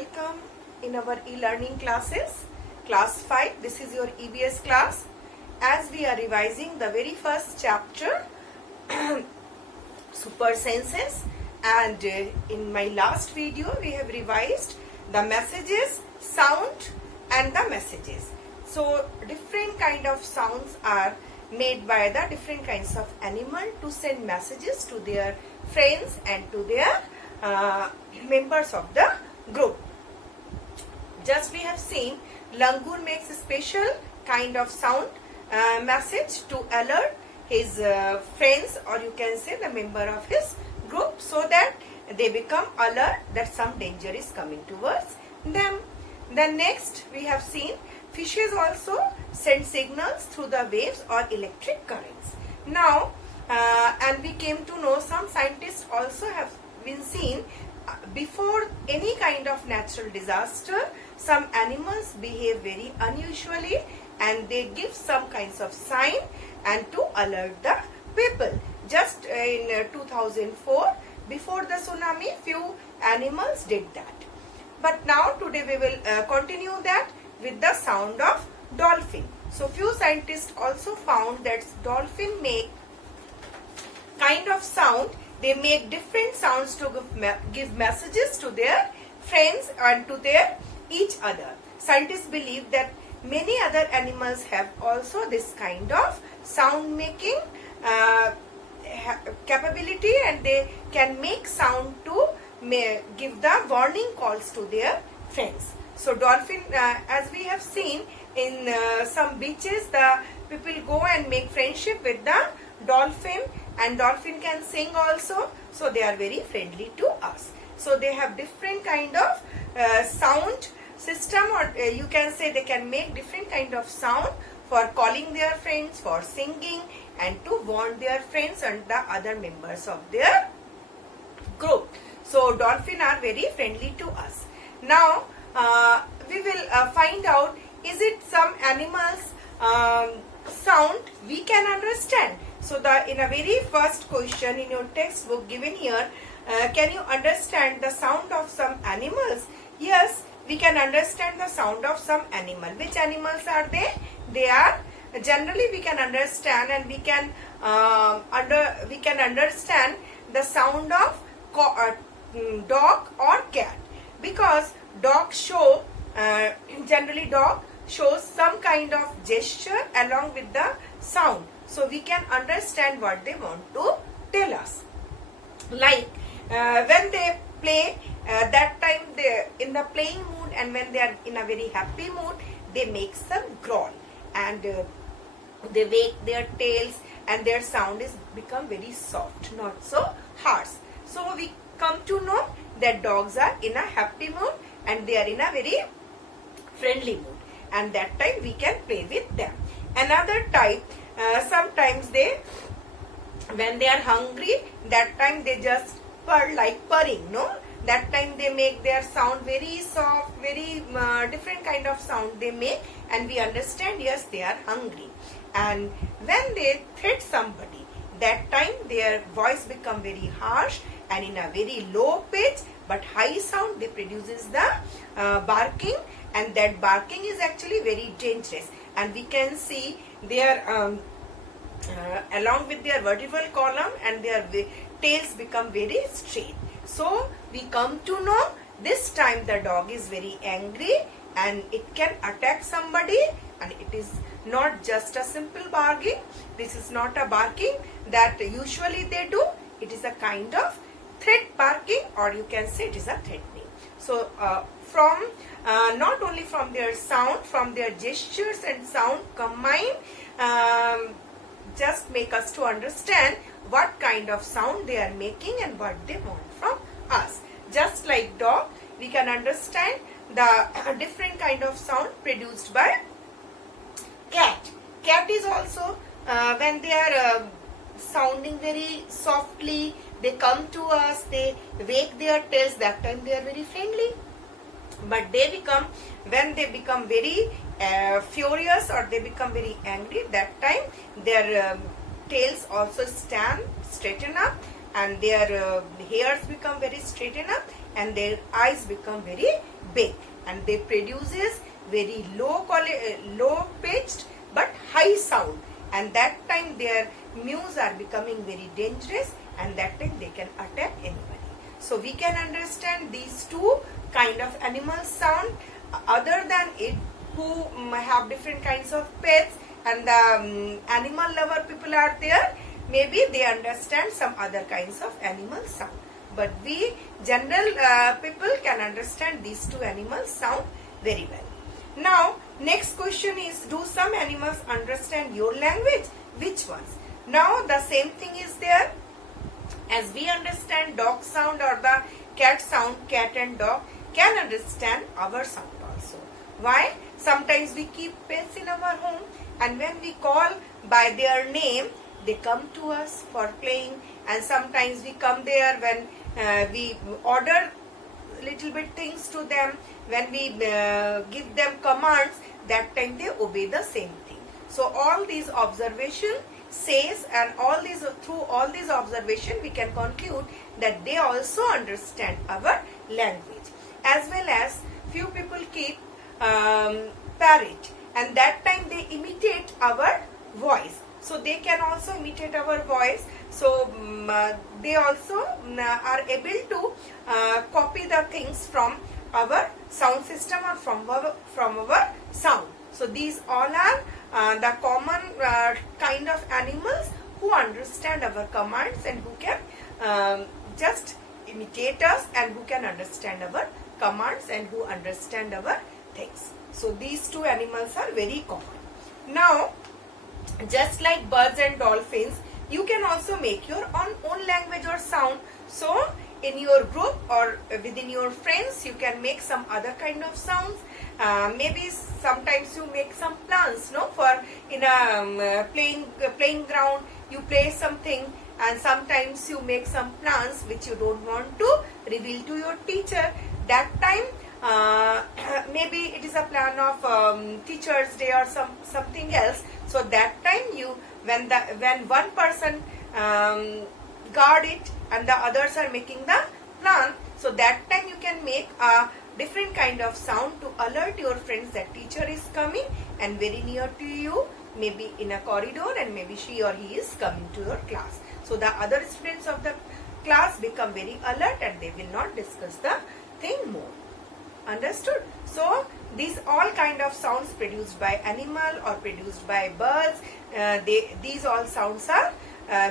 welcome in our e-learning classes. Class 5, this is your EBS class. As we are revising the very first chapter, Super Senses, and in my last video we have revised the messages, sound and the messages. So different kind of sounds are made by the different kinds of animal to send messages to their friends and to their members of the group. Just we have seen langur makes a special kind of sound message to alert his friends, or you can say the member of his group, so that they become alert that some danger is coming towards them. Then next we have seen fishes also send signals through the waves or electric currents. Now and we came to know some scientists also have been seen before any kind of natural disaster, some animals behave very unusually and they give some kinds of sign and to alert the people. Just in 2004, before the tsunami, few animals did that. But now today we will continue that with the sound of dolphin. So few scientists also found that dolphin make kind of sound. They make different sounds to give messages to their friends and to their each other. Scientists believe that many other animals have also this kind of sound making capability, and they can make sound to give the warning calls to their friends. So dolphin, as we have seen in some beaches, the people go and make friendship with the dolphin, and dolphin can sing also, so they are very friendly to us. So they have different kind of sound system, or you can say they can make different kind of sound for calling their friends, for singing, and to warn their friends and the other members of their group. So dolphin are very friendly to us. Now we will find out, is it some animals sound we can understand. So in a very first question in your textbook given here, can you understand the sound of some animals? Yes, we can understand the sound of some animal. Which animals are they? They are generally we can understand, and we can understand the sound of dog or cat, because dog show generally dog shows some kind of gesture along with the sound, so we can understand what they want to tell us. Like when they play, that time they in the playing mood, and when they are in a very happy mood, they make some growl, and they wag their tails, and their sound is become very soft, not so harsh. So we come to know that dogs are in a happy mood and they are in a very friendly mood, and that time we can play with them. Another type, sometimes they, when they are hungry, that time they just purr like purring, no? That time they make their sound very soft, very different kind of sound they make, and we understand, yes, they are hungry. And when they threat somebody, that time their voice become very harsh, and in a very low pitch but high sound they produces the barking, and that barking is actually very dangerous. And we can see their along with their vertebral column, and their tails become very straight. So we come to know this time the dog is very angry and it can attack somebody, and it is not just a simple barking. This is not a barking that usually they do. It is a kind of threat barking, or you can say it is a threatening. So from not only from their sound, from their gestures and sound combined, just make us to understand what kind of sound they are making and what they want from us. Just like dog, we can understand the different kind of sound produced by cat. Cat is also when they are sounding very softly, they come to us, they wag their tails, that time they are very friendly. But they become, when they become very furious, or they become very angry, that time their tails also stand straighten up, and their hairs become very straighten up, and their eyes become very big, and they produces very low pitched but high sound, and that time their mews are becoming very dangerous, and that time they can attack anybody. So we can understand these two kind of animal sound. Other than it, who have different kinds of pets and the animal lover people are there, maybe they understand some other kinds of animal sound. But we general people can understand these two animal sound very well. Now next question is, do some animals understand your language? Which ones? Now the same thing is there. As we understand dog sound or the cat sound, cat and dog can understand our sound also. Why? Sometimes we keep pets in our home, and when we call by their name, they come to us for playing, and sometimes we come there when we order little bit things to them, when we give them commands, that time they obey the same thing. So all these observation says, and through all these observation we can conclude that they also understand our language. As well as few people keep parrot, and that time they imitate our voice, so they can also imitate our voice. So they also are able to copy the things from our sound system or from our sound. So these all are the common kind of animals who understand our commands and who can just imitate us, and who can understand our commands and who understand our things. So these two animals are very common. Now just like birds and dolphins, you can also make your own language or sound. So in your group or within your friends, you can make some other kind of sounds. Maybe sometimes you make some plans, no, for in a playing ground you play something, and sometimes you make some plans which you don't want to reveal to your teacher. That time maybe it is a plan of Teachers' Day or something else. So that time when one person guard it and the others are making the plan, so that time you can make a different kind of sound to alert your friends that teacher is coming and very near to you, maybe in a corridor, and maybe she or he is coming to your class. So the other students of the class become very alert and they will not discuss the thing more. Understood? So these all kind of sounds produced by animal or produced by birds, these all sounds are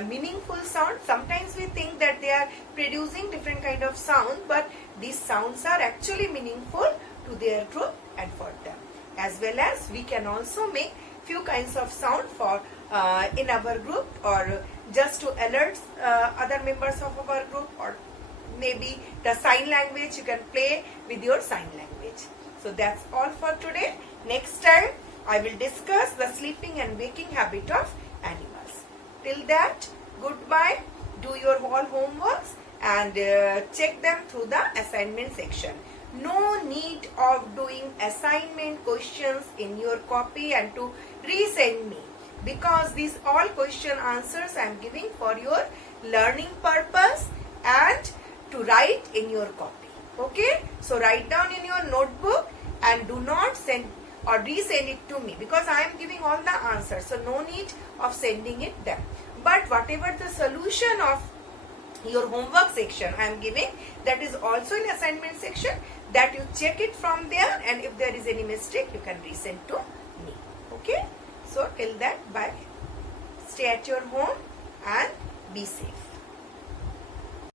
meaningful sound. Sometimes we think that they are producing different kind of sound, but these sounds are actually meaningful to their group and for them. As well as we can also make few kinds of sound for in our group, or just to alert other members of our group, or maybe the sign language, you can play with your sign language. So that's all for today. Next time I will discuss the sleeping and waking habit of animals. Till that, goodbye. Do your all homeworks and check them through the assignment section. No need of doing assignment questions in your copy and to resend me, because these all question answers I am giving for your learning purpose and to write in your copy. Okay, so write down in your notebook and do not send or resend it to me, because I am giving all the answers, so no need of sending it them. But whatever the solution of your homework section I am giving, that is also in assignment section, that you check it from there, and if there is any mistake you can resend to me. Okay, so till that, bye. Stay at your home and be safe.